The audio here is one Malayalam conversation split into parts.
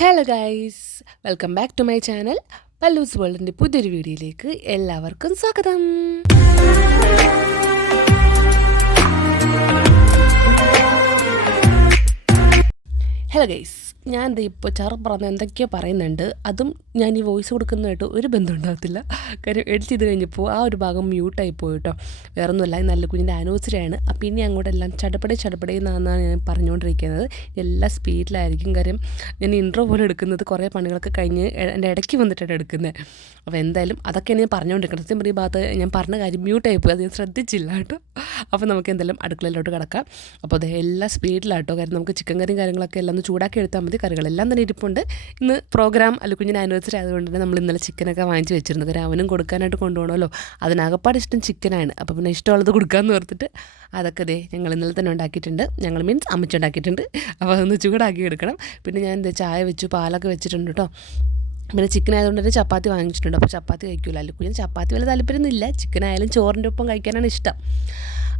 Hello guys, welcome back to my channel. Palloos വേൾഡിൻ്റെ പുതിയൊരു വീഡിയോയിലേക്ക് എല്ലാവർക്കും സ്വാഗതം. ഹലോ ഗൈസ്, ഞാൻ ഇപ്പോൾ പറഞ്ഞ എന്തൊക്കെയോ പറയുന്നുണ്ട്. അതും ഞാൻ ഈ വോയിസ് കൊടുക്കുന്നതായിട്ട് ഒരു ബന്ധം ഉണ്ടാകത്തില്ല. കാര്യം എഡിറ്റ് ചെയ്ത് കഴിഞ്ഞപ്പോൾ ആ ഒരു ഭാഗം മ്യൂട്ടായി പോയി കേട്ടോ. വേറെ ഒന്നുമല്ല, നല്ല കുഞ്ഞിൻ്റെ ആനിവേഴ്സറിയാണ്. അപ്പം ഇനി അങ്ങോട്ടെല്ലാം ചടപടേ എന്നാണ് ഞാൻ പറഞ്ഞുകൊണ്ടിരിക്കുന്നത്. എല്ലാ സ്പീഡിലായിരിക്കും. കാര്യം ഞാൻ ഇൻട്രോ പോലെ എടുക്കുന്നത് കുറേ പണികളൊക്കെ കഴിഞ്ഞ് എൻ്റെ ഇടയ്ക്ക് വന്നിട്ടാണ് എടുക്കുന്നത്. അപ്പോൾ എന്തായാലും അതൊക്കെയാണ് ഞാൻ പറഞ്ഞുകൊണ്ടിരിക്കുന്നത്. സത്യം ഈ ഭാഗത്ത് ഞാൻ പറഞ്ഞ കാര്യം മ്യൂട്ടായി പോയി, അത് ഞാൻ ശ്രദ്ധിച്ചില്ല കേട്ടോ. അപ്പോൾ നമുക്ക് എന്തായാലും അടുക്കളയിലോട്ട് കിടക്കാം. അപ്പോൾ അത് എല്ലാ സ്പീഡിലാട്ടോ. കാര്യം നമുക്ക് ചിക്കൻ കറിയും കാര്യങ്ങളൊക്കെ എല്ലാം ഒന്ന് ചൂടാക്കി എടുത്താൽ മതി. കറികളെല്ലാം തന്നെ ഇരിപ്പുണ്ട്. ഇന്ന് പ്രോഗ്രാം കുഞ്ഞിൻ്റെ ആനിവേഴ്സറി ആയതുകൊണ്ട് തന്നെ നമ്മൾ ഇന്നലെ ചിക്കനൊക്കെ വാങ്ങിച്ച് വെച്ചിരുന്നു. കാര്യം അവനും കൊടുക്കാനായിട്ട് കൊണ്ടുപോകണമല്ലോ. അതിനകപ്പാട് ഇഷ്ടം ചിക്കനാണ്. അപ്പോൾ പിന്നെ ഇഷ്ടമുള്ളത് കൊടുക്കാമെന്ന് ഓർത്തിട്ട് അതൊക്കെ ഞങ്ങൾ ഇന്നലെ തന്നെ ഉണ്ടാക്കിയിട്ടുണ്ട്. ഞങ്ങൾ മീൻസ് അമ്മച്ചി ഉണ്ടാക്കിയിട്ടുണ്ട്. അപ്പോൾ അതൊന്ന് ചൂടാക്കി എടുക്കണം. പിന്നെ ഞാൻ ചായ വെച്ചു, പാലൊക്കെ വെച്ചിട്ടുണ്ട് കേട്ടോ. പിന്നെ ചിക്കൻ ആയതുകൊണ്ട് തന്നെ ചപ്പാത്തി വാങ്ങിച്ചിട്ടുണ്ട്. അപ്പോൾ ചപ്പാത്തി കഴിക്കില്ല. കുഞ്ഞിന് ചപ്പാത്തി വലിയ താല്പര്യമൊന്നുമില്ല. ചിക്കനായാലും ചോറിൻ്റെ ഒപ്പം കഴിക്കാനാണ് ഇഷ്ടം.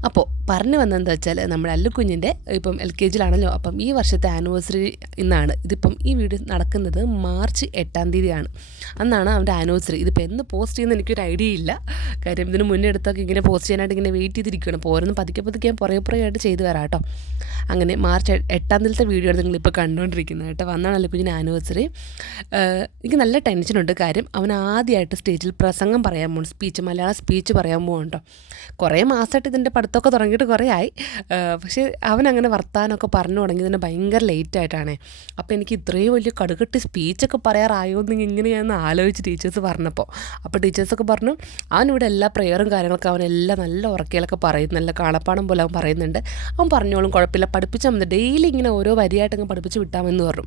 അപ്പോൾ പറഞ്ഞു വന്നതെന്താ വെച്ചാൽ, നമ്മുടെ അല്ലുക്കുഞ്ഞിൻ്റെ ഇപ്പം LKG-യിലാണല്ലോ. അപ്പം ഈ വർഷത്തെ ആനിവേഴ്സറി ഇന്നാണ്. ഇതിപ്പം ഈ വീഡിയോ നടക്കുന്നത് മാർച്ച് 8-ാം തീയതിയാണ്. അന്നാണ് അവൻ്റെ ആനിവേഴ്സറി. ഇതിപ്പോൾ എന്ന് പോസ്റ്റ് ചെയ്യുന്ന എനിക്കൊരു ഐഡിയ ഇല്ല. കാര്യം ഇതിന് മുന്നേ എടുത്തൊക്കെ ഇങ്ങനെ പോസ്റ്റ് ചെയ്യാനായിട്ട് ഇങ്ങനെ വെയിറ്റ് ചെയ്തിരിക്കുകയാണ്. അപ്പോൾ ഓരോന്ന് പതുക്കെ ഞാൻ പുറകെ ചെയ്ത് വരാം കേട്ടോ. അങ്ങനെ മാർച്ച് 8-ാം തീയതിയിലത്തെ വീഡിയോ ആണ് നിങ്ങളിപ്പോൾ കണ്ടുകൊണ്ടിരിക്കുന്നത് കേട്ടോ. വന്നാണ് അല്ലുക്കുഞ്ഞിൻ്റെ ആനിവേഴ്സറി. എനിക്ക് നല്ല ടെൻഷനുണ്ട്. കാര്യം അവൻ ആദ്യമായിട്ട് സ്റ്റേജിൽ പ്രസംഗം പറയാൻ പോകും. മലയാള സ്പീച്ച് പറയാൻ പോകും കേട്ടോ. കുറേ മാസമായിട്ട് ഇതിൻ്റെ പഠിത്തമൊക്കെ തുടങ്ങിയിട്ട് കുറേ ആയി. പക്ഷേ അവനങ്ങനെ വർത്താനമൊക്കെ പറഞ്ഞു തുടങ്ങിയതിന് ഭയങ്കര ലേറ്റായിട്ടാണ്. അപ്പോൾ എനിക്ക് ഇത്രയും വലിയ കടുകട്ടി സ്പീച്ചൊക്കെ പറയാറായോ എന്ന് ഇങ്ങനെയാണെന്ന് ആലോചിച്ച് ടീച്ചേഴ്സ് പറഞ്ഞപ്പോൾ. അപ്പോൾ ടീച്ചേഴ്സൊക്കെ പറഞ്ഞു അവനിവിടെ എല്ലാ പ്രെയറും കാര്യങ്ങളൊക്കെ അവനെല്ലാം നല്ല ഉറക്കയിലൊക്കെ പറയും. നല്ല കാണപ്പാടം പോലെ അവൻ പറയുന്നുണ്ട്. അവൻ പറഞ്ഞോളും, കുഴപ്പമില്ല, പഠിപ്പിച്ചാൽ മതി. ഡെയിലി ഇങ്ങനെ ഓരോ വരിയായിട്ട് അങ്ങ് പഠിപ്പിച്ച് വിട്ടാമെന്ന് പറഞ്ഞു.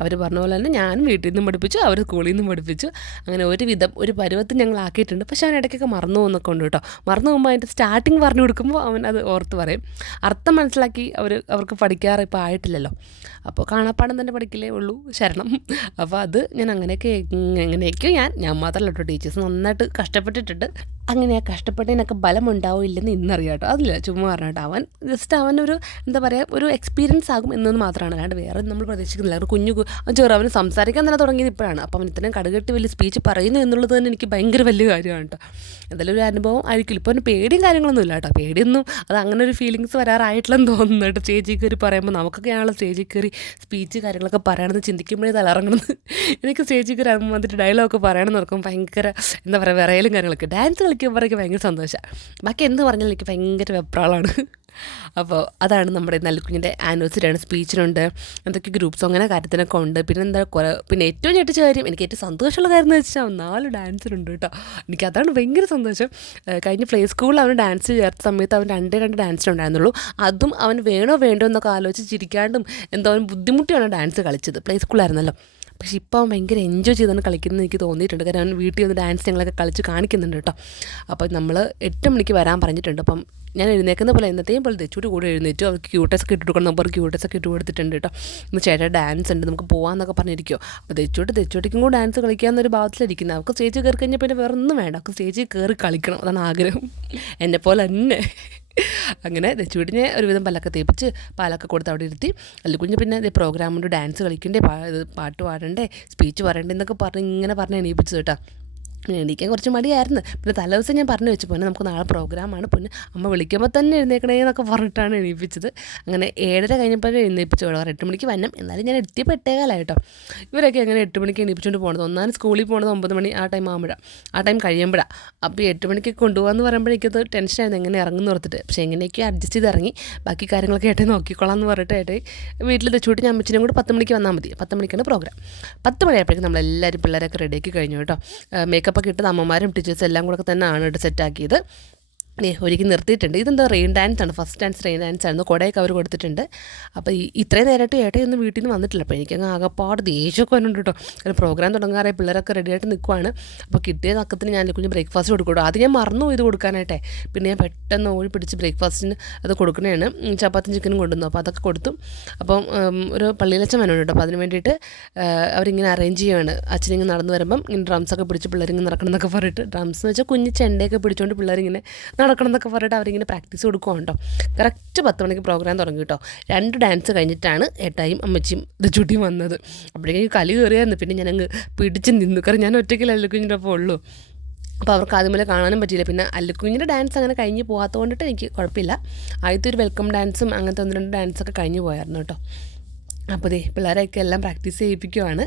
അവർ പറഞ്ഞ പോലെ തന്നെ ഞാനും വീട്ടിൽ നിന്നും പഠിപ്പിച്ചു, അവർ സ്കൂളിൽ നിന്നും പഠിപ്പിച്ചു. അങ്ങനെ ഒരു പരുവത്തിൽ ഞങ്ങൾ ആക്കിയിട്ടുണ്ട്. പക്ഷേ അവൻ ഇടയ്ക്കൊക്കെ മറന്നു പോകുന്നൊക്കെ ഉണ്ട് കേട്ടോ. മറന്നു പോകുമ്പോൾ അതിൻ്റെ സ്റ്റാർട്ടിങ് പറഞ്ഞു കൊടുക്കുമ്പോൾ അവൻ അത് ഓർത്ത് പറയും. അർത്ഥം മനസ്സിലാക്കി അവർക്ക് പഠിക്കാറ് ഇപ്പോൾ ആയിട്ടില്ലല്ലോ. അപ്പോൾ കാണാപ്പാടം തന്നെ പഠിക്കില്ലേ ഉള്ളൂ, ശരണം. അപ്പോൾ അത് ഞാൻ എങ്ങനെയൊക്കെയോ ഞാൻ മാത്രമല്ല കേട്ടോ, ടീച്ചേഴ്സ് നന്നായിട്ട് കഷ്ടപ്പെട്ടിട്ടുണ്ട്. അങ്ങനെ ആ കഷ്ടപ്പെട്ടതിനൊക്കെ ബലമുണ്ടാവും ഇല്ലെന്ന് ഇന്നറിയാം കേട്ടോ. അതില്ല, ചുമ്മാ പറഞ്ഞു കേട്ടോ. അവൻ ജസ്റ്റ് അവനൊരു എന്താ പറയുക, ഒരു എക്സ്പീരിയൻസ് ആകും എന്നൊന്ന് മാത്രമാണ്. അല്ലാണ്ട് വേറെ നമ്മൾ പ്രതീക്ഷിക്കുന്നില്ല. അവന് സംസാരിക്കാൻ തന്നെ തുടങ്ങിയത് ഇപ്പോഴാണ്. അപ്പോൾ അവൻ ഇത്രയും കടുകെട്ടി വലിയ സ്പീച്ച് പറയുന്നു എന്നുള്ളത് തന്നെ എനിക്ക് ഭയങ്കര വലിയ കാര്യമാണ് കേട്ടോ. എന്തായാലും ഒരു അനുഭവം ആയിരിക്കില്ല. ഇപ്പോൾ അവന് പേടിയും കാര്യങ്ങളൊന്നും ഇല്ല കേട്ടോ. പേടിയൊന്നും അത് അങ്ങനെ ഒരു ഫീലിങ്സ് വരാറായിട്ടില്ലെന്ന് തോന്നുന്നു കേട്ടോ. സ്റ്റേജിൽ കയറി പറയുമ്പോൾ നമുക്കൊക്കെയാണല്ലോ സ്റ്റേജിൽ കയറി സ്പീച്ച് കാര്യങ്ങളൊക്കെ പറയണമെന്ന് ചിന്തിക്കുമ്പോഴേ തലറങ്ങണമെന്ന്. എനിക്ക് സ്റ്റേജിൽ കയറി വന്നിട്ട് ഡയലോഗൊക്കെ പറയണമെന്ന് ഓർക്കുമ്പോൾ ഭയങ്കര എന്താ പറയുക, വിറയലും കാര്യങ്ങളൊക്കെ. ഡാൻസ് കളിക്കുമ്പോഴൊക്കെ ഭയങ്കര സന്തോഷമാണ്. ബാക്കി എന്ത് പറഞ്ഞാലും എനിക്ക് ഭയങ്കര വെപ്രാളാണ്. അപ്പോൾ അതാണ് നമ്മുടെ നല്ലുക്കുഞ്ഞിൻ്റെ ആനിവേഴ്സറിയാണ്. സ്പീച്ചിനുണ്ട്, എന്തൊക്കെ ഗ്രൂപ്പ് അങ്ങനെ കാര്യത്തിനൊക്കെ ഉണ്ട്. പിന്നെ ഏറ്റവും ഞെട്ടിച്ച കാര്യം, എനിക്ക് ഏറ്റവും സന്തോഷമുള്ള കാര്യം എന്ന് വെച്ചാൽ 4 ഡാൻസറുണ്ട് കേട്ടോ. എനിക്കതാണ് ഭയങ്കര സന്തോഷം. കഴിഞ്ഞ പ്ലേ സ്കൂളിൽ അവന് ഡാൻസ് ചേർത്ത സമയത്ത് അവൻ 2 ഡാൻസിനുണ്ടായിരുന്നുള്ളൂ. അതും അവൻ വേണോ എന്നൊക്കെ ആലോചിച്ച് ചിരിക്കാണ്ടും എന്തോ അവൻ ബുദ്ധിമുട്ടിയാണ് ഡാൻസ് കളിച്ചത്. പ്ലേ സ്കൂളായിരുന്നല്ലോ. പക്ഷേ ഇപ്പോൾ അവൻ ഭയങ്കര എൻജോയ് ചെയ്താണ് കളിക്കുന്നത് എനിക്ക് തോന്നിയിട്ടുണ്ട്. കാരണം അവൻ വീട്ടിൽ വന്ന് ഡാൻസ് ഞങ്ങളൊക്കെ കളിച്ച് കാണിക്കുന്നുണ്ട് കേട്ടോ. അപ്പോൾ നമ്മൾ 8 മണിക്ക് വരാൻ പറഞ്ഞിട്ടുണ്ട്. അപ്പം ഞാൻ എഴുന്നേക്കുന്ന പോലെ എന്നത്തെയും പോലെ തെച്ചൂടി കൂടെ എഴുന്നേറ്റു. അവർക്ക് ക്യൂട്ടസൊക്കെ ഇട്ട് കൊടുക്കണം. നമ്മൾ ക്യൂട്ടസൊക്കെ ഇട്ട് കൊടുത്തിട്ടുണ്ട് കേട്ടോ. ഇന്ന് ചേട്ടാ ഡാൻസ് ഉണ്ട്, നമുക്ക് പോകാമെന്നൊക്കെ പറഞ്ഞിരിക്കുമോ. അപ്പോൾ തെച്ചോട്ടിക്കും കൂടെ ഡാൻസ് കളിക്കാമെന്നൊരു ഭാഗത്തിലിരിക്കുന്നത്. അവർക്ക് സ്റ്റേജിൽ കയറി കഴിഞ്ഞാൽ പിന്നെ വേറെ ഒന്നും വേണ്ട, അവർക്ക് സ്റ്റേജിൽ കയറി കളിക്കണം, അതാണ് ആഗ്രഹം. എന്നെപ്പോലെ തന്നെ. അങ്ങനെ തെച്ചുവിടിനെ ഒരുവിധം പല്ലൊക്കെ തേപ്പിച്ച് പാലൊക്കെ കൊടുത്ത് അവിടെ ഇരുത്തി. അല്ലുക്കുഞ്ഞ് പിന്നെ പ്രോഗ്രാമിൻ്റെ ഡാൻസ് കളിക്കണ്ടേ, പാട്ട് പാടണ്ടേ, സ്പീച്ച് പറയണ്ടേ എന്നൊക്കെ ഇങ്ങനെ പറഞ്ഞ് എണീപ്പിച്ചത് കേട്ടോ. എണീക്കാൻ കുറച്ച് മടിയായിരുന്നു. പിന്നെ തലേദിവസം ഞാൻ പറഞ്ഞു വെച്ചു, പൊന്നെ നമുക്ക് നാളെ പ്രോഗ്രാമാണ്, പൊന്നെ അമ്മ വിളിക്കുമ്പോൾ തന്നെ എഴുന്നേക്കണേ എന്നൊക്കെ പറഞ്ഞിട്ടാണ് എണീപ്പിച്ചത്. അങ്ങനെ 7:30 കഴിഞ്ഞപ്പോൾ എഴുന്നേപ്പിച്ചു. 8 മണിക്ക് വന്നം. എന്നാലും ഞാൻ എത്തിയപ്പോൾ 8:15 കേട്ടോ. ഇവരൊക്കെ അങ്ങനെ 8 മണിക്ക് എണീപ്പിച്ചുകൊണ്ട് പോകുന്നത്. ഒന്നാണ് സ്കൂളിൽ പോകുന്നത് 9 മണി ആ ടൈം ആകുമ്പോഴാണ്, ആ ടൈം കഴിയുമ്പോഴാണ്. അപ്പോൾ 8 മണിക്ക് കൊണ്ടുപോകാമെന്ന് പറയുമ്പോഴേക്കത് ടെൻഷനായിരുന്നു എങ്ങനെ ഇറങ്ങുന്നു ഓർത്തിട്ട്. പക്ഷേ എങ്ങനെയൊക്കെ അഡ്ജസ്റ്റ് ചെയ്ത് ഇറങ്ങി. ബാക്കി കാര്യങ്ങളൊക്കെ ഏട്ടേ നോക്കിക്കോളാം എന്ന് പറഞ്ഞിട്ട് ഏട്ടേ വീട്ടിൽ തെച്ചുവിട്ട് ഞാൻ അമ്മച്ചിനും കൂടെ 10 മണിക്ക് വന്നാൽ മതി. 10 മണിക്കാണ് പ്രോഗ്രാം. 10 മണിയായപ്പോഴേക്കും നമ്മളെല്ലാവരും പിള്ളേരൊക്കെ റെഡിയാക്കി കഴിഞ്ഞു കേട്ടോ. മേക്കപ്പ് ഒക്കെ ഇട്ടത് അമ്മമാരും ടീച്ചേഴ്സും എല്ലാം കൂടെ തന്നെ ആണ് ഇവിടെ സെറ്റാക്കിയത്. ഒരുക്കി നിർത്തിയിട്ടുണ്ട്. ഇതെന്താ റെയിൻ ഡാൻസ് ആണ്, ഫസ്റ്റ് ഡാൻസ് റെയിൻ ഡാൻസ് ആയിരുന്നു. കുടയൊക്കെ അവർ കൊടുത്തിട്ടുണ്ട്. അപ്പോൾ ഇത്രയും നേരമായിട്ട് ഏട്ടയൊന്നും വീട്ടിൽ നിന്ന് വന്നിട്ടില്ല. അപ്പോൾ എനിക്കങ്ങ് ആകെപ്പാട് ദേഷ്യമൊക്കെ വന്നിട്ടുണ്ട് കേട്ടോ. കാരണം പ്രോഗ്രാം തുടങ്ങാറായി, പിള്ളേരൊക്കെ റെഡിയായിട്ട് നിൽക്കുവാണ്. അപ്പോൾ കിട്ടിയ തക്കത്തിന് ഞാൻ കുഞ്ഞ് ബ്രേക്ക്ഫാസ്റ്റ് കൊടുക്കും. അത് ഞാൻ മറന്നു ഇത് കൊടുക്കാനായിട്ടേ. പിന്നെ ഞാൻ പെട്ടെന്ന് ഓടി പിടിച്ച് ബ്രേക്ക്ഫാസ്റ്റിന് അത് കൊടുക്കണതാണ്. ചപ്പാത്തിയും ചിക്കനും കൊണ്ടുവന്നു. അപ്പോൾ അതൊക്കെ കൊടുത്തു. അപ്പം ഒരു പള്ളിയിലച്ഛൻ വന്നു കേട്ടോ. അപ്പോൾ അതിന് വേണ്ടിയിട്ട് അവരിങ്ങനെ അറേഞ്ച് ചെയ്യുകയാണ്. അച്ഛനിങ്ങനെ നടന്നു വരുമ്പം ഇങ്ങനെ ഡ്രംസൊക്കെ പിടിച്ച് പിള്ളേരിങ്ങനെ നടക്കണം എന്നൊക്കെ പറഞ്ഞിട്ട്, ഡ്രംസ് എന്ന് വെച്ചാൽ കുഞ്ഞ് ചെണ്ടയൊക്കെ പിടിച്ചുകൊണ്ട് പിള്ളേരിങ്ങനെ നടക്കണം എന്നൊക്കെ പറഞ്ഞിട്ട് അവരിങ്ങനെ പ്രാക്ടീസ് കൊടുക്കുകയാണ് കേട്ടോ. കറക്റ്റ് 10 മണിക്ക് പ്രോഗ്രാം തുടങ്ങി കേട്ടോ. 2 ഡാൻസ് കഴിഞ്ഞിട്ടാണ് ഏട്ടായും അമ്മച്ചിയും ദച്ചുട്ടിയും വന്നത്. അപ്പോഴേക്കും കലി കയറിയായിരുന്നു. പിന്നെ ഞാനങ്ങ് പിടിച്ച് നിന്നു, കാരണം ഞാൻ ഒറ്റയ്ക്കല്ല കുഞ്ഞിൻ്റെ ഒപ്പം ഉള്ളൂ. അപ്പോൾ അവർക്ക് ആദ്യം മുതലേ കാണാനും പറ്റിയില്ല. പിന്നെ അല്ലുക്കുഞ്ഞിൻ്റെ ഡാൻസ് അങ്ങനെ കഴിഞ്ഞ് പോകാത്തത് കൊണ്ടിട്ട് എനിക്ക് കുഴപ്പമില്ല. ആദ്യത്തെ ഒരു വെൽക്കം ഡാൻസും അങ്ങനത്തെ 1-2 ഡാൻസൊക്കെ കഴിഞ്ഞ് പോയായിരുന്നു കേട്ടോ. അപ്പോൾ ദേ പിള്ളേരെയൊക്കെ എല്ലാം പ്രാക്ടീസ് ചെയ്യിപ്പിക്കുവാണ്.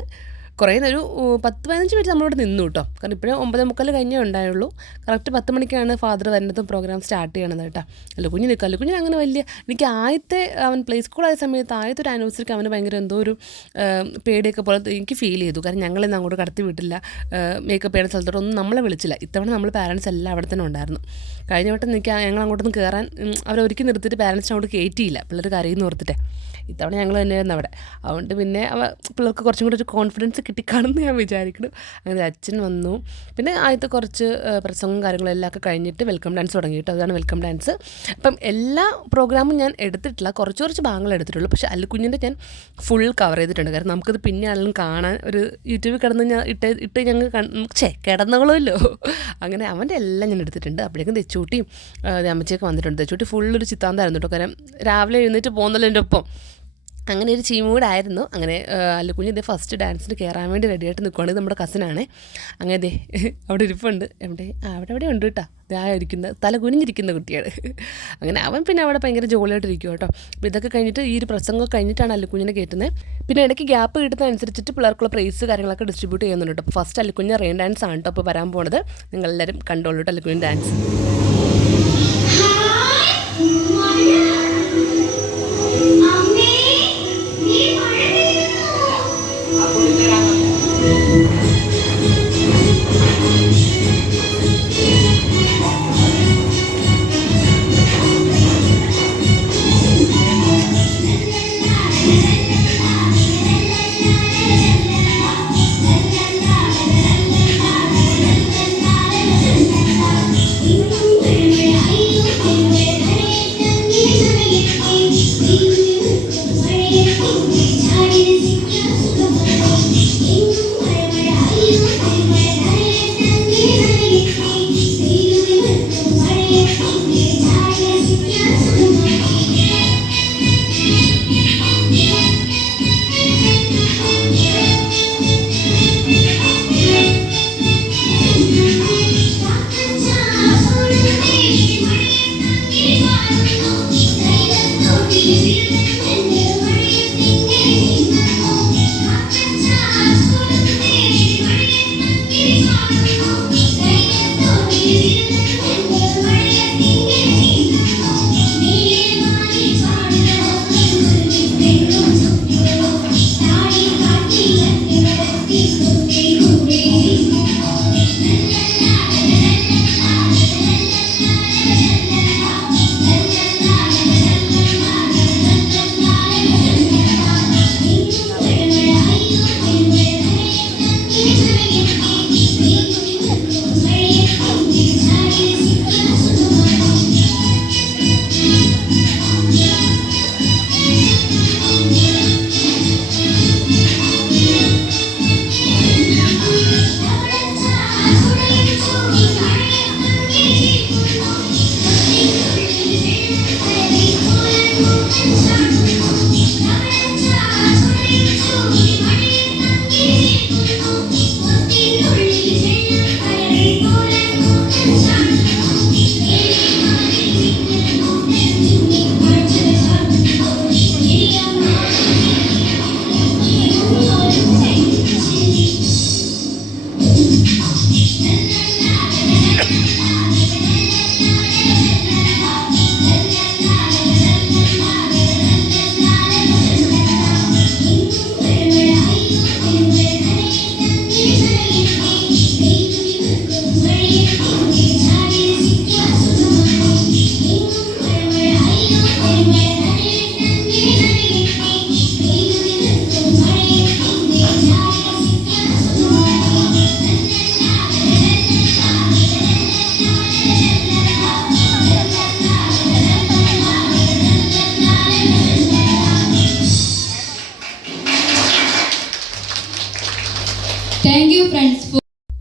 കുറേ ഒരു 10-15 മിനിറ്റ് നമ്മളിവിടെ നിന്നു കേട്ടോ. കാരണം ഇപ്പോഴും 9:45 കഴിഞ്ഞേ ഉണ്ടായുള്ളൂ. കറക്റ്റ് 10 മണിക്കാണ് ഫാദർ വരുന്നതും പ്രോഗ്രാം സ്റ്റാർട്ട് ചെയ്യണത് കേട്ടോ. അല്ലുക്കുഞ്ഞിന് അങ്ങനെ വലിയ, എനിക്ക് ആദ്യത്തെ അവൻ പ്ലേ സ്കൂളായ സമയത്ത് ആദ്യത്തെ ഒരു ആനിവേഴ്സറിക്ക് അവന് ഭയങ്കര എന്തോ ഒരു പേടിയൊക്കെ പോലെ എനിക്ക് ഫീൽ ചെയ്തു. കാരണം ഞങ്ങളിന്ന് അങ്ങോട്ട് കടത്തി വിട്ടില്ല, മേക്കപ്പ് ചെയ്യുന്ന സ്ഥലത്തോട്ടൊന്നും നമ്മളെ വിളിച്ചില്ല. ഇത്തവണ നമ്മൾ പാരൻസ് എല്ലാം അവിടെ തന്നെ ഉണ്ടായിരുന്നു. കഴിഞ്ഞ വട്ടം ഞങ്ങൾ അങ്ങോട്ടൊന്നും കയറാൻ അവരൊരുക്കി നിർത്തിയിട്ട് പാരൻസിനെ അങ്ങോട്ട് കയറ്റിയില്ല, പിള്ളേർ കരയുന്നു ഓർത്തിട്ട്. ഇത്തവണ ഞങ്ങൾ തന്നെയായിരുന്നു അവിടെ. അതുകൊണ്ട് പിന്നെ പിള്ളേർക്ക് കുറച്ചും കൂടി ഒരു കോൺഫിഡൻസ് കിട്ടിക്കാണെന്ന് ഞാൻ വിചാരിക്കുന്നു. അങ്ങനെ അച്ഛൻ വന്നു. പിന്നെ ആദ്യത്തെ കുറച്ച് പ്രസംഗവും കാര്യങ്ങളും എല്ലാം ഒക്കെ കഴിഞ്ഞിട്ട് വെൽക്കം ഡാൻസ് തുടങ്ങി കേട്ടോ. അതാണ് വെൽക്കം ഡാൻസ്. അപ്പം എല്ലാ പ്രോഗ്രാമും ഞാൻ എടുത്തിട്ടില്ല, കുറച്ച് ഭാഗങ്ങൾ എടുത്തിട്ടുള്ളൂ. പക്ഷേ അല്ലുക്കുഞ്ഞിൻ്റെ ഞാൻ ഫുൾ കവർ ചെയ്തിട്ടുണ്ട്. കാരണം നമുക്കത് പിന്നെ ആണെങ്കിലും കാണാൻ ഒരു യൂട്യൂബിൽ കിടന്ന് ഞാൻ ഇട്ട് ഞങ്ങൾ കിടന്നോളുമല്ലോ. അങ്ങനെ അവൻ്റെ എല്ലാം ഞാൻ എടുത്തിട്ടുണ്ട്. അപ്പോഴേക്കും തെച്ചൂട്ടിയും അമ്മച്ചിയൊക്കെ വന്നിട്ടുണ്ട്. തെച്ചൂട്ടി ഫുള്ളൊരു ചിത്താന്തായിരുന്നു കേട്ടോ. കാരണം രാവിലെ എഴുന്നേറ്റ് പോകുന്നല്ലോ എൻ്റെ ഒപ്പം. അങ്ങനെ ഒരു ചീമൂടായിരുന്നു. അങ്ങനെ അല്ലുക്കുഞ്ഞ് ഇതേ ഫസ്റ്റ് ഡാൻസിന് കയറാൻ വേണ്ടി റെഡിയായിട്ട് നിൽക്കുകയാണ്. നമ്മുടെ കസിനാണ്. അങ്ങനെ ദേ അവിടെ ഇരിപ്പുണ്ട്. അവിടെ ഉണ്ട് കേട്ടോ. ഇരിക്കുന്ന തല കുനിഞ്ഞിരിക്കുന്ന കുട്ടിയാണ്. അങ്ങനെ അവൻ പിന്നെ അവിടെ ഭയങ്കര ജോളിയായിട്ടിരിക്കും കേട്ടോ. അപ്പോൾ ഇതൊക്കെ കഴിഞ്ഞിട്ട് ഈ ഒരു പ്രസംഗം കഴിഞ്ഞിട്ടാണ് അല്ലുക്കുഞ്ഞിനെ കയറ്റുന്നത്. പിന്നെ ഇടയ്ക്ക് ഗ്യാപ്പ് കിട്ടുന്നതനുസരിച്ചിട്ട് പിള്ളേർക്കുള്ള പ്രൈസ് കാര്യങ്ങളൊക്കെ ഡിസ്ട്രിബ്യൂട്ട് ചെയ്യുന്നുണ്ട് കേട്ടോ. അപ്പോൾ ഫസ്റ്റ് അല്ലുക്കുഞ്ഞ് റെയിൻ ഡാൻസ് ആണ് കേട്ടോ അപ്പോൾ വരാൻ പോകുന്നത്. നിങ്ങളെല്ലാവരും കണ്ടോളൂ കേട്ടോ അല്ലുക്കുഞ്ഞ് ഡാൻസ്.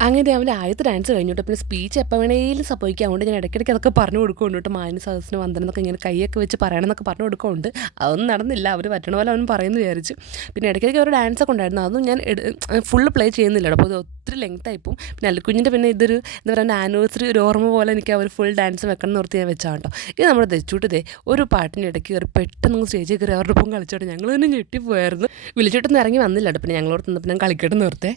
അങ്ങനെ അവൻ്റെ ആദ്യത്തെ ഡാൻസ് കഴിഞ്ഞിട്ട് പിന്നെ സ്പീച്ച് എപ്പോൾ വേണേലും സംഭവിക്കാം. അതുകൊണ്ട് ഞാൻ ഇടയ്ക്കിടയ്ക്ക് അതൊക്കെ പറഞ്ഞു കൊടുക്കുന്നുണ്ട് കേട്ടോ. മാന്യ സദസ്സിന് വന്ദനം എന്നൊക്കെ ഇങ്ങനെ കൈയൊക്കെ വെച്ച് പറയണമെന്നൊക്കെ പറഞ്ഞു കൊടുക്കുന്നുണ്ട്. അതൊന്നും നടന്നില്ല. അവർ പറ്റണ പോലെ അവൻ പറയുമെന്ന് വിചാരിച്ചു. പിന്നെ ഇടയ്ക്കിടയ്ക്ക് ഒരു ഡാൻസൊക്കെ ഉണ്ടായിരുന്നു. അതൊന്നും ഞാൻ ഫുള്ള് പ്ലേ ചെയ്യുന്നില്ല കേട്ടോ. അപ്പോൾ ഇത് ഒത്തിരി ലെങ്ത്തായിപ്പോൾ. പിന്നെ അല്ലിക്കുഞ്ഞിൻ്റെ പിന്നെ ഇതൊരു എന്താ പറയുക ആനിവേഴ്സറി ഒരു ഓർമ്മ പോലെ എനിക്ക് അവർ ഫുൾ ഡാൻസ് വെക്കണം എന്ന് ഓർത്ത് ഞാൻ വെച്ചാൽ കേട്ടോ. ഇത് നമ്മുടെ തെച്ചൂട്ടതേ ഒരു പാട്ടിൻ്റെ ഇടയ്ക്ക് കയറി പെട്ടെന്ന് സ്റ്റേജിൽ കയറി അവരുടെ ഒപ്പം കളിച്ചോട്ടെ. ഞങ്ങൾ തന്നെ ഞെട്ടിപ്പോയായിരുന്നു. വിളിച്ചിട്ടൊന്നും ഇറങ്ങി വന്നില്ല കേട്ടോ. പിന്നെ ഞങ്ങളോട് തന്നപ്പോൾ ഞാൻ കളിക്കട്ടെ നിർത്തേ.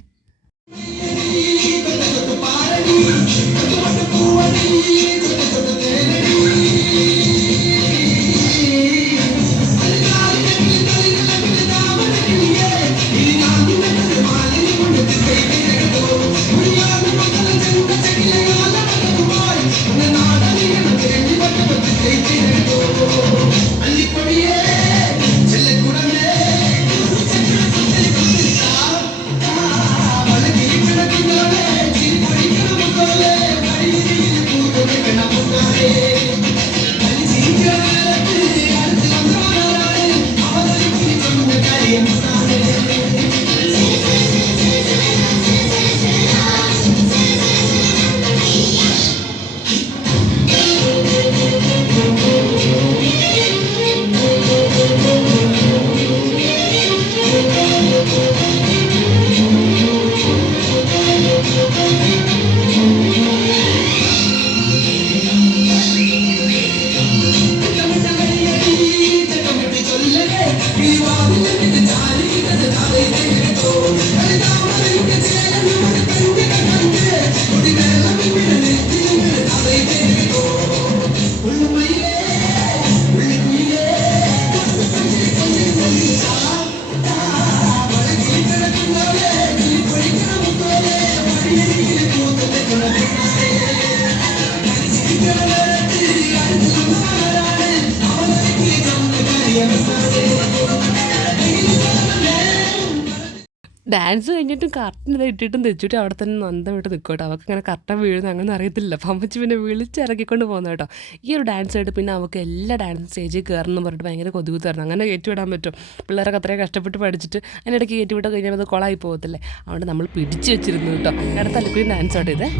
ഡാൻസ് കഴിഞ്ഞിട്ടും കറക്റ്റ് ഇത് ഇട്ടിട്ടും തെച്ചിട്ട് അവിടെ തന്നെ നന്ദം വിട്ട് നിൽക്കും കേട്ടോ. അവൾക്ക് അങ്ങനെ കറക്റ്റ് വീഴുന്ന അങ്ങനെ അറിയത്തില്ല. അപ്പം അമ്മച്ചി പിന്നെ വിളിച്ചിറക്കിക്കൊണ്ട് പോകുന്നത് കേട്ടോ. ഈ ഒരു ഡാൻസ് ആയിട്ട് പിന്നെ അവൾക്ക് എല്ലാ ഡാൻസ് സ്റ്റേജിൽ കയറണം എന്ന് പറഞ്ഞിട്ട് ഭയങ്കര കൊതുകുത്തായിരുന്നു. അങ്ങനെ കയറ്റിവിടാൻ പറ്റും? പിള്ളേരൊക്കെ അത്രയും കഷ്ടപ്പെട്ട് പഠിച്ചിട്ട് അതിനിടയ്ക്ക് കയറ്റിവിട്ട് കഴിഞ്ഞാൽ അത് കൊളായി പോകത്തില്ലേ. അതുകൊണ്ട് നമ്മൾ പിടിച്ച് വെച്ചിരുന്നു കേട്ടോ. അടുത്ത അല്ലിക്കുഞ്ഞി ഡാൻസ് ആയിട്ട് ഇതേ.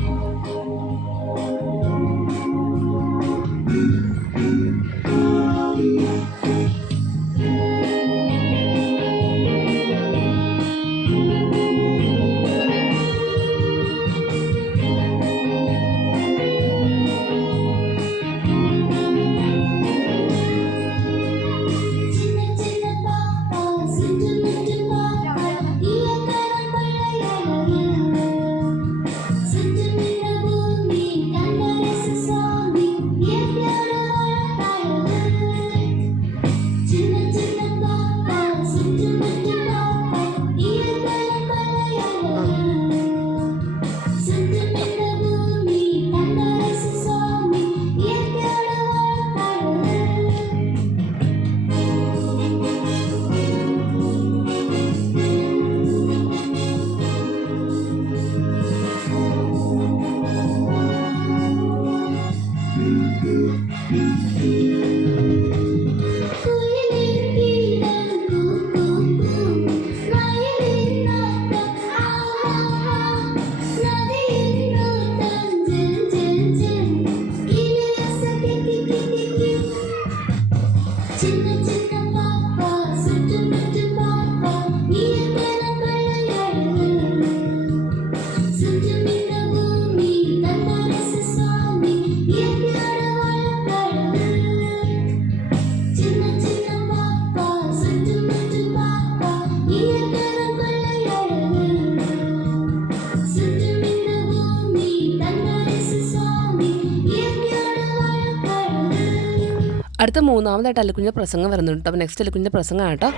അടുത്ത മൂന്നാമതായിട്ട് അല്ലിക്കുഞ്ഞിൻ്റെ പ്രസംഗം വരുന്നുണ്ട്. അപ്പോൾ നെക്സ്റ്റ് അല്ലിക്കുഞ്ഞിൻ്റെ പ്രസംഗമാണ് കേട്ടോ.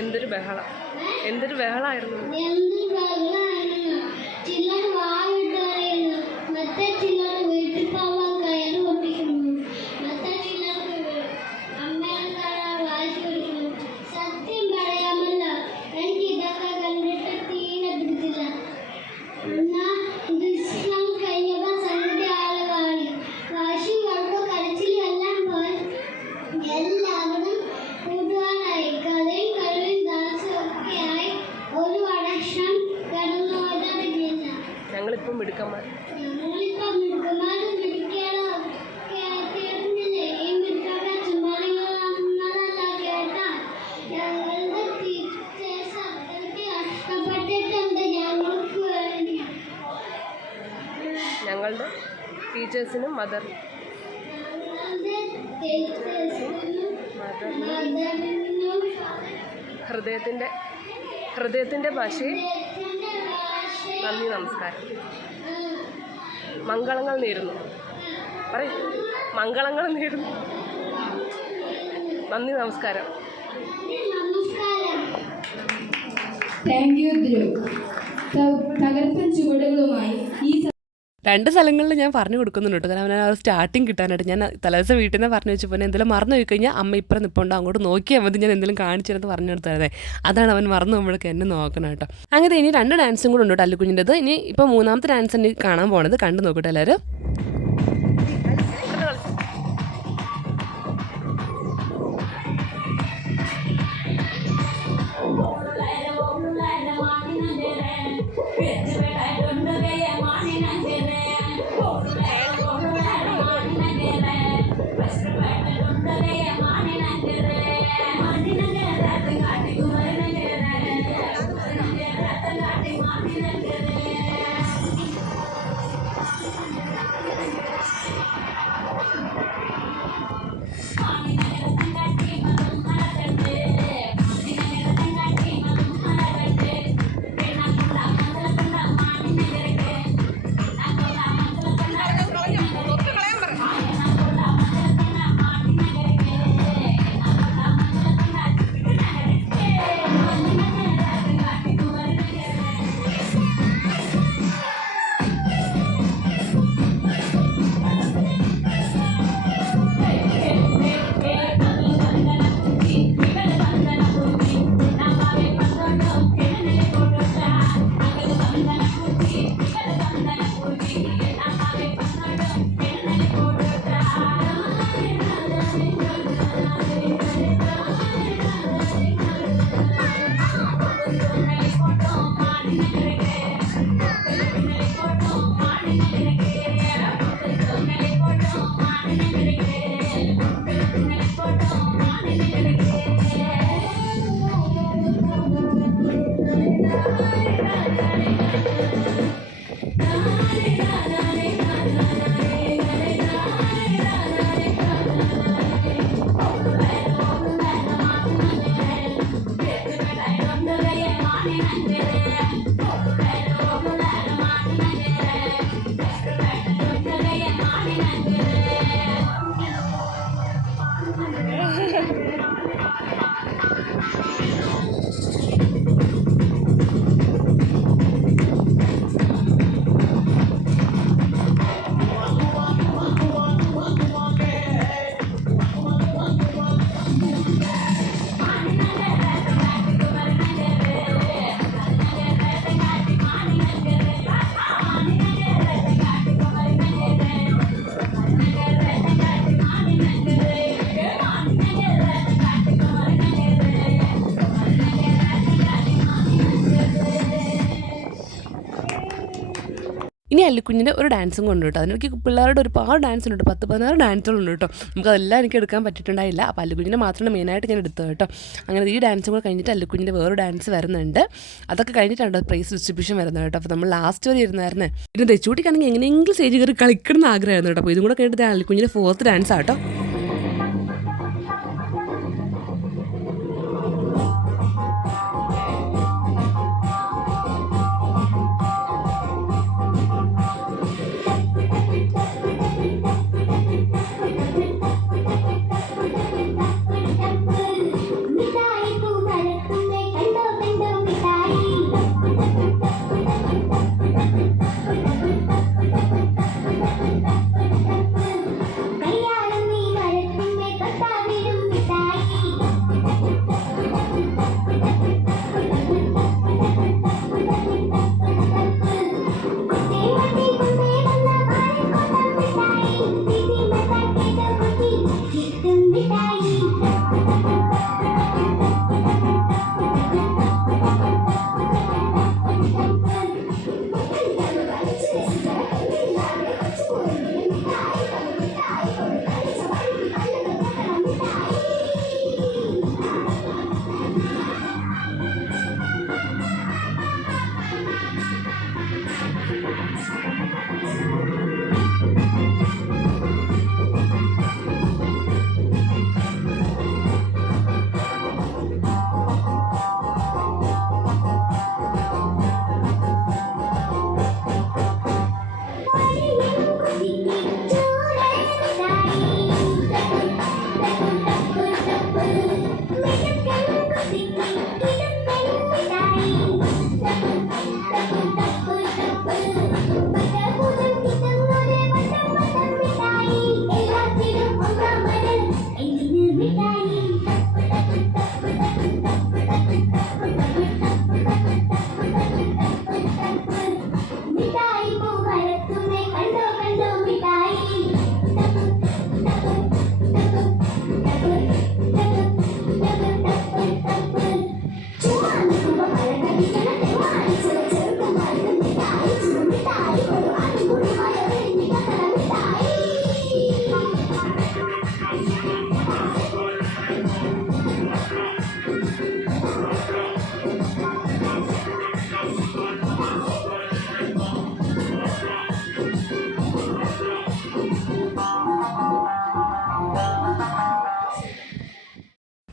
എന്തൊരു ബഹളം, എന്തൊരു ബഹളമായിരുന്നു. ഞങ്ങളിപ്പം മിടുക്കന്മാർ. ഞങ്ങളുടെ ടീച്ചേഴ്സിനും ഹൃദയത്തിൻ്റെ ഭാഷയിൽ നന്ദി നമസ്കാരം. മംഗളങ്ങൾ നേരുന്നു. പറയും, മംഗളങ്ങൾ നേരുന്നു. നന്ദി നമസ്കാരം. തകർപ്പൻ ചുവടുകളുമായി ഈ 2 സ്ഥലങ്ങളിൽ ഞാൻ പറഞ്ഞു കൊടുക്കുന്നുണ്ട് കേട്ടോ. കാരണം ആ സ്റ്റാർട്ടിങ് കിട്ടാനായിട്ട് ഞാൻ തലേദിവസം വീട്ടിൽ നിന്ന് പറഞ്ഞു വെച്ചപ്പോൾ എന്തെങ്കിലും മറന്നു പോയി കഴിഞ്ഞാൽ അമ്മ ഇപ്പുറം നിൽപ്പുണ്ടോ അങ്ങോട്ട് നോക്കിയാൽ മതി, ഞാൻ എന്തെങ്കിലും കാണിച്ചിരുന്നത് പറഞ്ഞു കൊടുത്തതേ. അതാണ് അവൻ മറന്നു പോകുമ്പോഴൊക്കെ എന്നെ നോക്കണം കേട്ടോ. അങ്ങനെ ഇനി 2 ഡാൻസും കൂടെ ഉണ്ട് കേട്ടോ അല്ലുക്കുഞ്ഞിൻ്റെത്. ഇനി ഇപ്പോൾ 3ാമത്തെ ഡാൻസ് എനിക്ക് കാണാൻ പോണത്. കണ്ടു നോക്കട്ടെ എല്ലാവരും. ഇനി അല്ലിക്കുഞ്ഞിൻ്റെ ഒരു ഡാൻസും കൊണ്ട് കേട്ടോ. അതിനിടയ്ക്ക് പിള്ളേരുടെ ഒരുപാട് ഡാൻസ് ഉണ്ട്, 10-16 ഡാൻസുകളുണ്ട് കേട്ടോ. നമുക്കതെല്ലാം എനിക്ക് എടുക്കാൻ പറ്റിയിട്ടുണ്ടായില്ല. അപ്പോൾ അല്ലിക്കുഞ്ഞിനെ മാത്രമാണ് മെയിനായിട്ട് ഞാൻ എടുത്തത് കേട്ടോ. അങ്ങനെ ഈ ഡാൻസും കൂടെ കഴിഞ്ഞിട്ട് അല്ലിക്കുഞ്ഞിൻ്റെ വേറൊരു ഡാൻസ് വരുന്നുണ്ട്. അതൊക്കെ കഴിഞ്ഞിട്ടാണ് പ്രൈസ് ഡിസ്ട്രിബ്യൂഷൻ വരുന്നത് കേട്ടോ. അപ്പോൾ നമ്മൾ ലാസ്റ്റ് വരെ ഇരുന്നായിരുന്നേ. പിന്നെ തെച്ചൂട്ടിക്കാണെങ്കിൽ എങ്ങനെയെങ്കിലും സ്റ്റേജ് കയറി കളിക്കണം എന്ന് ആഗ്രഹമായിരുന്നു കേട്ടോ. അപ്പോൾ ഇതും കൂടെ കഴിഞ്ഞിട്ട് അല്ലിക്കുഞ്ഞിൻ്റെ 4th ഡാൻസ് ആട്ടോ.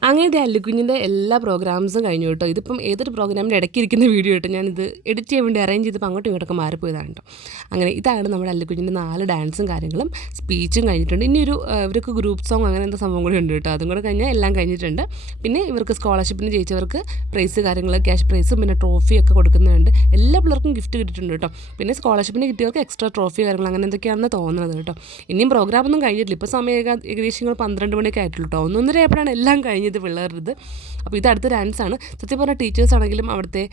അങ്ങനത്തെ അല്ലുക്കുഞ്ഞിൻ്റെ എല്ലാ പ്രോഗ്രാംസും കഴിഞ്ഞു കേട്ടോ. ഇതിപ്പം ഏതൊരു പ്രോഗ്രാമിൻ്റെ ഇടയ്ക്ക് ഇരിക്കുന്ന വീഡിയോ കേട്ടോ. ഞാനിത് എഡിറ്റ് ചെയ്യാൻ വേണ്ടി അറേഞ്ച് ചെയ്തപ്പോൾ അങ്ങോട്ടും ഇങ്ങോട്ടൊക്കെ മാറിപ്പോയതാണ് കേട്ടോ. അങ്ങനെ ഇതാണ് നമ്മുടെ അല്ലുക്കുഞ്ഞിൻ്റെ 4 ഡാൻസും കാര്യങ്ങളും സ്പീച്ചും കഴിഞ്ഞിട്ടുണ്ട്. ഇനിയൊരു ഇവർക്ക് ഗ്രൂപ്പ് സോങ് അങ്ങനെ എന്താ സംഭവം കൂടി ഉണ്ട് കേട്ടോ. അതും കൂടെ കഴിഞ്ഞാൽ എല്ലാം കഴിഞ്ഞിട്ടുണ്ട്. പിന്നെ ഇവർക്ക് സ്കോളർഷിപ്പിന് ജയിച്ചവർക്ക് പ്രൈസ് കാര്യങ്ങൾ, ക്യാഷ് പ്രൈസും പിന്നെ ട്രോഫിയൊക്കെ കൊടുക്കുന്നുണ്ട്. എല്ലാ പിള്ളേർക്കും ഗിഫ്റ്റ് കിട്ടിയിട്ടുണ്ട് കേട്ടോ. പിന്നെ സ്കോളർഷിപ്പിന് കിട്ടിയവർക്ക് എക്സ്ട്രാ ട്രോഫി കാര്യങ്ങൾ അങ്ങനെ എന്തൊക്കെയാണെന്ന് തോന്നുന്നത് കേട്ടോ. ഇനിയും പ്രോഗ്രാമൊന്നും കഴിഞ്ഞിട്ടില്ല. ഇപ്പോൾ സമയം ഏകദേശം 12 മണിയൊക്കെ ആയിട്ടുള്ളൂ കേട്ടോ. 1:30 ആയപ്പോഴാണ് എല്ലാം കഴിഞ്ഞത് പിള്ളേരുടേത്. അപ്പോൾ ഇത് അടുത്ത ഡാൻസാണ്. സത്യം പറഞ്ഞാൽ ടീച്ചേഴ്സ് ആണെങ്കിലും അവിടുത്തെ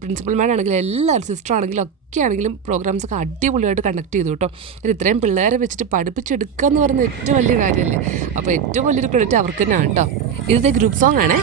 പ്രിൻസിപ്പൽമാരാണെങ്കിലും എല്ലാവരും സിസ്റ്റർ ആണെങ്കിലും ഒക്കെ ആണെങ്കിലും പ്രോഗ്രാംസൊക്കെ അടിപൊളിയായിട്ട് കണ്ടക്ട് ചെയ്തു കേട്ടോ. ഇത്രയും പിള്ളേരെ വെച്ചിട്ട് പഠിപ്പിച്ചെടുക്കുക എന്ന് പറയുന്നത് ഏറ്റവും വലിയ കാര്യമല്ലേ. അപ്പോൾ ഏറ്റവും വലിയൊരു ക്രെഡിറ്റ് അവർക്ക് തന്നെയാണ് കേട്ടോ. ഇതേ ഗ്രൂപ്പ് സോങ് ആണേ.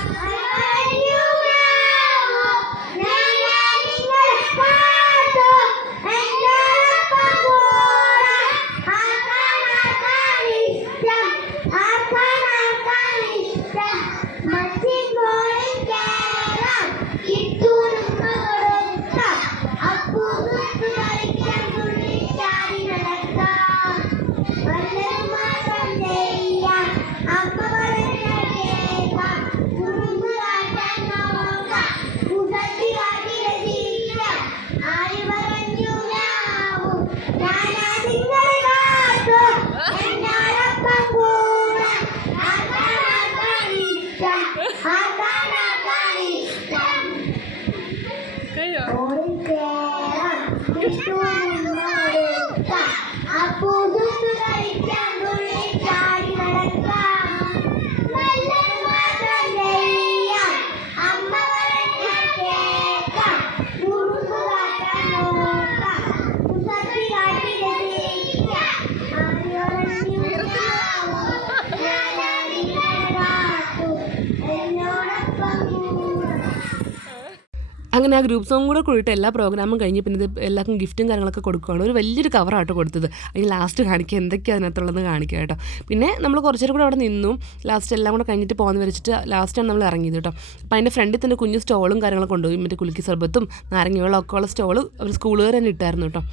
അങ്ങനെ ആ ഗ്രൂപ്പ് സോങ് കൂടെ കൂടിയിട്ട് എല്ലാ പ്രോഗ്രാമും കഴിഞ്ഞ് പിന്നെ ഇത് എല്ലാവർക്കും ഗിഫ്റ്റും കാര്യങ്ങളൊക്കെ കൊടുക്കുകയാണ്. ഒരു വലിയൊരു കവറാട്ടോ കൊടുത്തത്. അതിന് ലാസ്റ്റ് കാണിക്കുക എന്തൊക്കെയാണ് അതിനകത്തുള്ളതെന്ന് കാണിക്കുക കേട്ടോ. പിന്നെ നമ്മൾ കുറച്ചേരം കൂടെ അവിടെ നിന്നു. ലാസ്റ്റ് എല്ലാം കൂടെ കഴിഞ്ഞിട്ട് പോകുന്ന വെച്ചിട്ട് ലാസ്റ്റാണ് നമ്മൾ ഇറങ്ങിയത് കേട്ടോ. അപ്പോൾ അതിൻ്റെ ഫ്രണ്ടിൽ തന്നെ കുഞ്ഞു സ്റ്റോളും കാര്യങ്ങളൊക്കെ കൊണ്ടുപോയി. മറ്റേ കുലുക്കി സർബത്തും നാരങ്ങ വെള്ളം ഒക്കെ ഉള്ള സ്റ്റോള് അവർ സ്കൂളുകാർ തന്നെ ഇട്ടായിരുന്നു കേട്ടോ.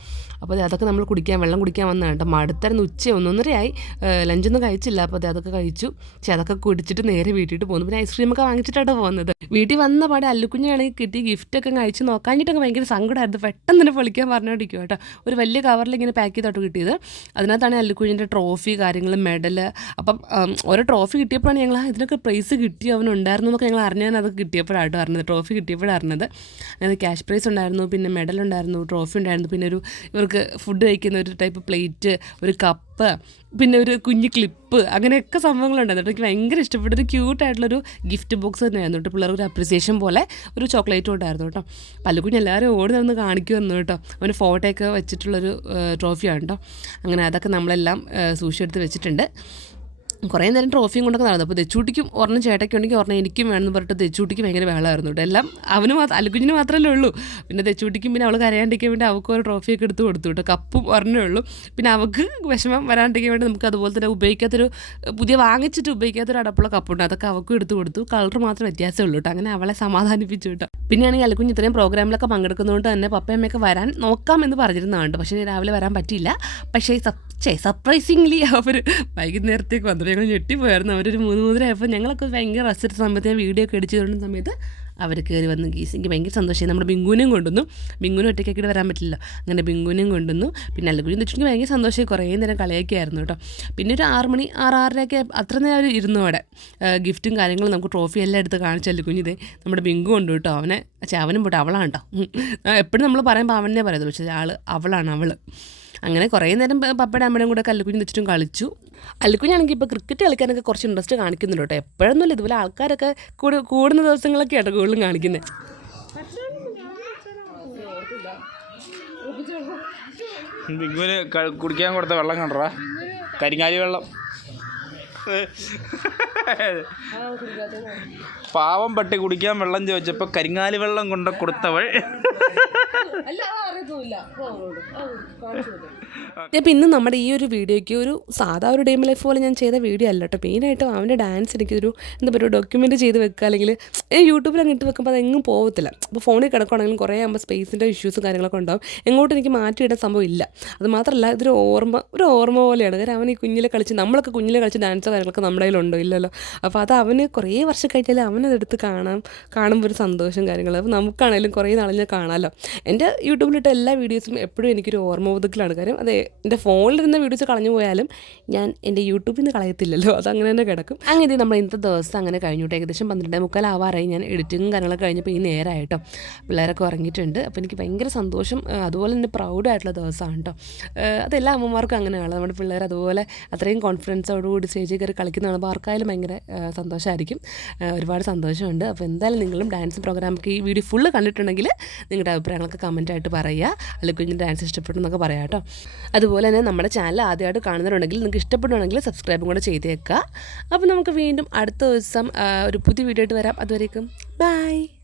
അപ്പോൾ അതൊക്കെ നമ്മൾ വെള്ളം കുടിക്കാൻ വന്നതാണ് കേട്ടോ. മടുത്തായിരുന്നു. ഉച്ച 1:30 ലഞ്ചൊന്നും കഴിച്ചില്ല. അപ്പോൾ അതൊക്കെ കഴിച്ചു. പക്ഷേ അതൊക്കെ കുടിച്ചിട്ട് നേരെ വീട്ടിൽ പോകുന്നു. പിന്നെ ഐസ്ക്രീമൊക്കെ വാങ്ങിച്ചിട്ടാണ് പോകുന്നത്. വീട്ടിൽ വന്ന പാടെ അല്ലുക്കുഞ്ഞാണെങ്കിൽ കിട്ടി ഗിഫ്റ്റൊക്കെ കഴിച്ച് നോക്കാഞ്ഞിട്ടൊക്കെ ഭയങ്കര സങ്കടമായിരുന്നു. പെട്ടെന്ന് തന്നെ പൊളിക്കാൻ പറഞ്ഞോണ്ടിരിക്കും കേട്ടോ. ഒരു വലിയ കവറിൽ ഇങ്ങനെ പാക്ക് ചെയ്തോട്ട് കിട്ടിയത്. അതിനകത്താണ് അല്ലുക്കുഞ്ഞിൻ്റെ ട്രോഫി കാര്യങ്ങൾ, മെഡൽ. അപ്പം ഓരോ ട്രോഫി കിട്ടിയപ്പോഴാണ് ഞങ്ങൾ ഇതിനൊക്കെ പ്രൈസ് കിട്ടി അവനുണ്ടായിരുന്നു എന്നൊക്കെ ഞങ്ങൾ അറിഞ്ഞാൽ അതൊക്കെ കിട്ടിയപ്പോഴാട്ടോ അറിഞ്ഞത്. ട്രോഫി കിട്ടിയപ്പോഴാണ് അറിഞ്ഞത്. അങ്ങനെ ക്യാഷ് പ്രൈസ് ഉണ്ടായിരുന്നു, പിന്നെ മെഡൽ ഉണ്ടായിരുന്നു, ട്രോഫി ഉണ്ടായിരുന്നു, പിന്നെ ഇവർക്ക് ഫുഡ് കഴിക്കുന്ന ഒരു ടൈപ്പ് പ്ലേറ്റ്, ഒരു കപ്പ്, പിന്നെ ഒരു കുഞ്ഞ് ക്ലിപ്പ്, അങ്ങനെയൊക്കെ സംഭവങ്ങളുണ്ടായിരുന്നു. എനിക്ക് ഭയങ്കര ഇഷ്ടപ്പെട്ട ഒരു ക്യൂട്ടായിട്ടുള്ളൊരു ഗിഫ്റ്റ് ബോക്സ് തന്നെയായിരുന്നു കേട്ടോ. പിള്ളേർക്ക് ഒരു അപ്രിസിയേഷൻ പോലെ ഒരു ചോക്ലേറ്റും ഉണ്ടായിരുന്നു കേട്ടോ. പല്ലുകുഞ്ഞ് എല്ലാവരും ഓടി നടന്ന് കാണിക്കുമായിരുന്നു കേട്ടോ. അവന് ഫോട്ടോയൊക്കെ വെച്ചിട്ടുള്ളൊരു ട്രോഫിയാണ് കേട്ടോ. അങ്ങനെ അതൊക്കെ നമ്മളെല്ലാം സൂക്ഷിച്ചെടുത്ത് വെച്ചിട്ടുണ്ട്. കുറേ നേരം ട്രോഫിയും കൊണ്ടൊക്കെ നടന്നു. അപ്പോൾ തെച്ചൂട്ടിക്കും ഒരെണ്ണം ചേട്ടയ്ക്ക് ഉണ്ടെങ്കിൽ ഒരെണ്ണം എനിക്കും വേണമെന്ന് പറഞ്ഞിട്ട് തെച്ചൂട്ടിക്ക് ഭയങ്കര വേളമായിരുന്നു കേട്ടോ. എല്ലാം അവന് അല്ലുകുഞ്ഞിന് മാത്രമല്ലേ ഉള്ളൂ. പിന്നെ തെച്ചൂട്ടിക്കും പിന്നെ അവൾ കരയാണ്ടിരിക്കാൻ വേണ്ടി അവൾക്ക് ഒരു ട്രോഫിയൊക്കെ എടുത്ത് കൊടുത്തു കേട്ടോ. കപ്പും ഒരെണ്ണേ ഉള്ളൂ. പിന്നെ അവൾക്ക് വിഷമം വരാണ്ടിരിക്കാൻ വേണ്ടി നമുക്ക് അതുപോലെ തന്നെ പുതിയ വാങ്ങിച്ചിട്ട് ഉപയോഗിക്കാത്തൊരു അടപ്പുള്ള കപ്പുണ്ട്. അതൊക്കെ അവൾക്കും എടുത്ത് കൊടുത്തു. കളർ മാത്രം വ്യത്യാസമേ ഉള്ളൂ കേട്ടോ. അങ്ങനെ അവളെ സമാധാനിപ്പിച്ചു കേട്ടോ. പിന്നെയാണെങ്കിൽ അല്ലുകുഞ്ഞ് ഇത്രയും പ്രോഗ്രാമിലൊക്കെ പങ്കെടുക്കുന്നതുകൊണ്ട് തന്നെ പപ്പയമ്മയൊക്കെ വരാൻ നോക്കാമെന്ന് പറഞ്ഞിരുന്നതാണ്. പക്ഷേ രാവിലെ വരാൻ പറ്റിയില്ല. പക്ഷേ സർപ്രൈസിംഗ്ലി അവർ വൈകുന്നേരത്തേക്ക് വന്നു. ഞങ്ങൾ ഞെട്ടിപ്പോയായിരുന്നു. അവരൊരു 3:30 ആയപ്പോൾ ഞങ്ങളൊക്കെ ഭയങ്കര റെസ്റ്റ് സമയത്ത് ഞാൻ വീഡിയോ ഒക്കെ എഡിറ്റ് ചെയ്തുകൊണ്ട സമയത്ത് അവർ കയറി വന്ന് ഗീസ്. എനിക്ക് ഭയങ്കര സന്തോഷമായി. നമ്മുടെ ബിങ്കുവിനെയും കൊണ്ടുവന്നു. ബിങ്കുവിനും ഒറ്റയ്ക്കൊക്കെ വരാൻ പറ്റില്ല. അങ്ങനെ ബിങ്കുവിനെയും കൊണ്ടുവന്നു. പിന്നെ അല്ലുകുഞ്ഞി എന്ന് വെച്ചിട്ടുണ്ടെങ്കിൽ ഭയങ്കര സന്തോഷമായി. കുറേ നേരം കളിയൊക്കെയായിരുന്നു കേട്ടോ. പിന്നെ ഒരു 6 മണി 6:30 അത്ര നേരം അവർ ഇരുന്നു അവിടെ. ഗിഫ്റ്റും കാര്യങ്ങളും നമുക്ക് ട്രോഫി എല്ലാം എടുത്ത് കാണിച്ചു അല്ലുകുഞ്ഞി. ഇതേ നമ്മുടെ ബിങ്കു ഉണ്ട് കേട്ടോ. അവനും പോട്ടെ അവളാണ് കേട്ടോ. എപ്പോഴും നമ്മൾ പറയുമ്പോൾ അവനെ പറയുള്ളൂ. പക്ഷേ അവളാണ് അവൾ. അങ്ങനെ കുറേ നേരം പപ്പയുടെ അമ്മയുടെയും കൂടെ അല്ലുകുഞ്ഞി വെച്ചിട്ടും കളിച്ചു. അല്ലുകുഞ്ഞാണെങ്കിൽ ഇപ്പോൾ ക്രിക്കറ്റ് കളിക്കാനൊക്കെ കുറച്ച് ഇൻട്രസ്റ്റ് കാണിക്കുന്നുണ്ട് കേട്ടോ. എപ്പോഴൊന്നുമില്ല, ഇതുപോലെ ആൾക്കാരൊക്കെ കൂടുന്ന ദിവസങ്ങളൊക്കെ ആട്ടോ കൂടുതലും കാണിക്കുന്നത്. ബിങ്കുവിന് കുടിക്കാൻ കൊടുത്ത വെള്ളം കണ്ടോ? കരിങ്ങാലി വെള്ളം. പാവം പട്ടി കുടിക്കാൻ വെള്ളം ചോദിച്ചപ്പോൾ കരിങ്ങാലി വെള്ളം കൊണ്ട് കൊടുത്തവൾ. അപ്പോൾ ഇന്ന് നമ്മുടെ ഈ ഒരു വീഡിയോയ്ക്ക് ഒരു സാധാ ഒരു ഡേ ലൈഫ് പോലെ ഞാൻ ചെയ്ത വീഡിയോ അല്ല കേട്ടോ. മെയിനായിട്ടും അവൻ്റെ ഡാൻസ് എനിക്കൊരു എന്താ പറയുക ഡോക്യുമെൻ്റ് ചെയ്ത് വെക്കുക, അല്ലെങ്കിൽ യൂട്യൂബിൽ അങ്ങ് ഇട്ട് വെക്കുമ്പോൾ അതെങ്ങും പോകത്തില്ല. അപ്പോൾ ഫോണിൽ കിടക്കുകയാണെങ്കിലും കുറേ ആകുമ്പോൾ സ്പേസിൻ്റെ ഇഷ്യൂസും കാര്യങ്ങളൊക്കെ ഉണ്ടാവും. എങ്ങോട്ടും എനിക്ക് മാറ്റിയിടാൻ സംഭവം ഇല്ല. അത് മാത്രമല്ല ഇതൊരു ഓർമ്മ പോലെയാണ്. കാരണം അവൻ ഈ കുഞ്ഞിലെ കളിച്ച് നമ്മളൊക്കെ കുഞ്ഞിലെ കളിച്ച് ഡാൻസ് കാര്യങ്ങളൊക്കെ നമ്മുടെ കയ്യിലുണ്ടോ ഇല്ലല്ലോ. അപ്പോൾ അത് അവന് കുറേ വർഷം കഴിഞ്ഞാൽ അവനതെടുത്ത് കാണുമ്പോൾ ഒരു സന്തോഷം കാര്യങ്ങൾ. അപ്പോൾ നമുക്കാണെങ്കിലും കുറേ നാളിൽ കാണാമല്ലോ. എൻ്റെ യൂട്യൂബിലിട്ട എല്ലാ വീഡിയോസും എപ്പോഴും എനിക്കൊരു ഓർമ്മ പുതുക്കലാണ്. കാര്യം അത് എൻ്റെ ഫോണിലിരുന്ന വീഡിയോസ് കളഞ്ഞു പോയാലും ഞാൻ എൻ്റെ യൂട്യൂബിൽ നിന്ന് കളയത്തില്ലല്ലോ, അതങ്ങനെ തന്നെ കിടക്കും. അങ്ങനെ നമ്മൾ ഇന്നത്തെ ദിവസം അങ്ങനെ കഴിഞ്ഞിട്ട് ഏകദേശം 12:45 ആവാറായി. ഞാൻ എഡിറ്റിങ്ങും കാര്യങ്ങളൊക്കെ കഴിഞ്ഞപ്പോൾ ഈ നേരമായിട്ടോ. പിള്ളേരൊക്കെ ഉറങ്ങിയിട്ടുണ്ട്. അപ്പോൾ എനിക്ക് ഭയങ്കര സന്തോഷം, അതുപോലെ തന്നെ പ്രൗഡായിട്ടുള്ള ദിവസമാണ് കേട്ടോ. അതെല്ലാ അമ്മമാർക്കും അങ്ങനെയാണ്. നമ്മുടെ പിള്ളേർ അതുപോലെ അത്രയും കോൺഫിഡൻസോടുകൂടി സ്റ്റേജിൽ കയറി കളിക്കുന്നതാണ്. അപ്പോൾ ആർക്കായാലും ഭയങ്കര സന്തോഷമായിരിക്കും, ഒരുപാട് സന്തോഷമുണ്ട്. അപ്പോൾ എന്തായാലും നിങ്ങളും ഡാൻസ് പ്രോഗ്രാമൊക്കെ ഈ വീഡിയോ ഫുള്ള് കണ്ടിട്ടുണ്ടെങ്കിൽ നിങ്ങളുടെ അഭിപ്രായങ്ങളൊക്കെ കമൻറ്റായിട്ട് പറയുക. അല്ലെങ്കിൽ കുഞ്ഞ് ഡാൻസ് ഇഷ്ടപ്പെട്ടു എന്നൊക്കെ പറയാം കേട്ടോ. അതുപോലെ തന്നെ നമ്മുടെ ചാനൽ ആദ്യമായിട്ട് കാണുന്നവരുണ്ടെങ്കിൽ നിങ്ങൾക്ക് ഇഷ്ടപ്പെടുകയാണെങ്കിൽ സബ്സ്ക്രൈബും കൂടെ ചെയ്തേക്കുക. അപ്പോൾ നമുക്ക് വീണ്ടും അടുത്ത ദിവസം ഒരു പുതിയ വീഡിയോ ആയിട്ട് വരാം. അതുവരേക്കും ബൈ.